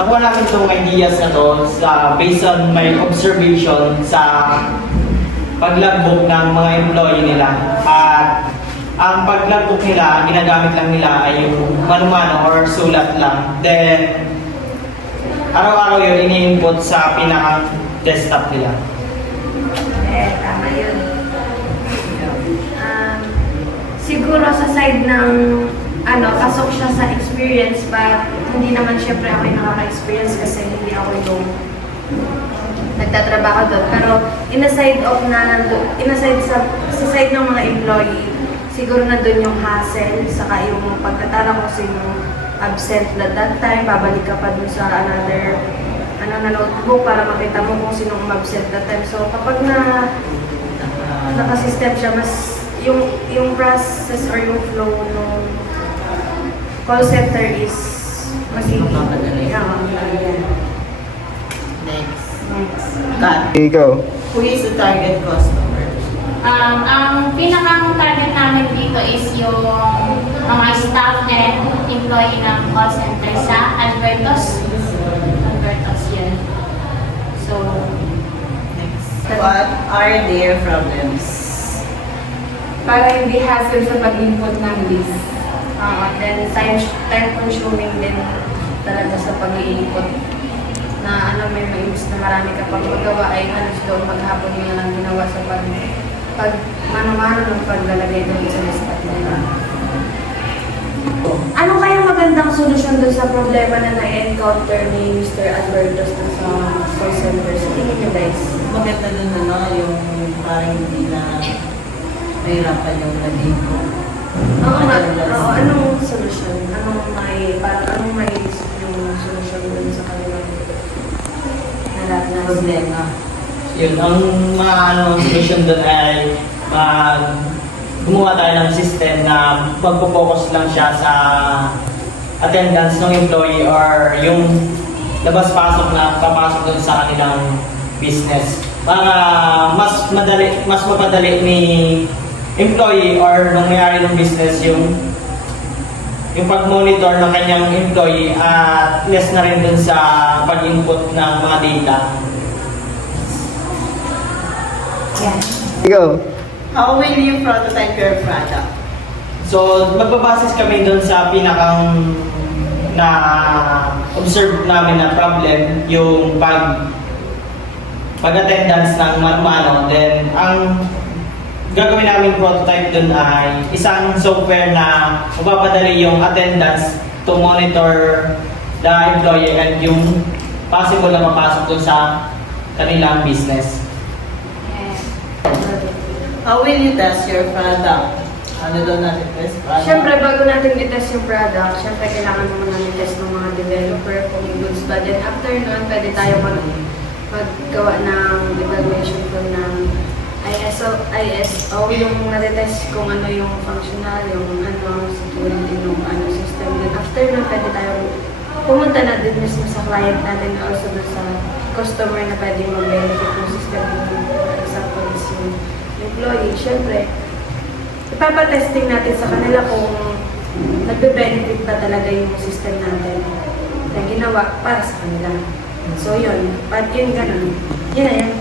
nakuha namin itong ideas na to based on my observation sa pag-logbook ng mga employee nila. At ang pag-logbook nila, ginagamit lang nila ay yung mano-mano or sulat lang. Then, araw-araw yun ini-input sa pinaka-desktop nila. Tama yun. Siguro sa side ng pasok siya sa experience, but hindi naman syempre ako yung nakaka-experience kasi hindi ako yung nagtatrabaho doon. Pero sa side ng mga employee, siguro nandun yung hassle, saka yung pagkatala kung sino absent na that time, babalik ka pa dun sa another na notebook para makita mo kung sino absent that time. So kapag nakasystem siya, mas yung process or yung flow ng call center is magiging mapadali. Next. Kat, Ikaw. who is the target customer? Ang pinakang target namin dito is yung mga staff and employee ng call center sa Albertos. Albertos yun. So, What are their problems? Para hindi hassle sa pag-input ng list. Then time consuming din talaga sa pag-iinput. Na may maimbis na marami ka pang magawa ay halos doon maghapon mo lang ginawa sa pag mano-mano ng paglalagay doon sa list nila. Ano kaya magandang solusyon doon sa problema na na-encounter ni Mr. Albertos na sa call center? Sa tingin niyo guys? Maganda dun yung parang hindi na nahirapan yung nag-input. Anong solusyon? Anong may yung solusyon doon sa kanilang Problema. Yun, ang solution doon ay gumawa tayo ng system na magpo-focus lang siya sa attendance ng employee or yung labas-pasok na papasok doon sa kanilang business. Para mas mapadali ni employee or nung may-ari ng business yung pag-monitor ng kanyang employee at less na rin dun sa pag-input ng mga data. Ikaw. How will you prototype your product? So, magbabasis kami dun sa pinakang na-observe namin na problem, yung pag-attendance ng mano-mano. Then, ang gagawin namin prototype dun ay isang software na mapapadali yung attendance to monitor the employee and yung possible na mapasok dun sa kanilang business. How will you test your product? Ano daw natin test? Siyempre, bago natin i-test yung product, siyempre kailangan mo muna i-test ng mga developer kung goods ba. Then after nun, pwede tayo maggawa ng evaluation ko ng ISO, yung na-test kung ano yung functional, yung security ng system. Then after nun, pwede tayo pumunta na din mismo sa client natin or also sa customer na pwede mag-benefit ng system. For example, is yung employee. Siyempre, ipapatesting natin sa kanila kung nagbe-benefit pa talaga yung system natin na ginawa para sa kanila. So yun, pag yun ganun, yun na yan.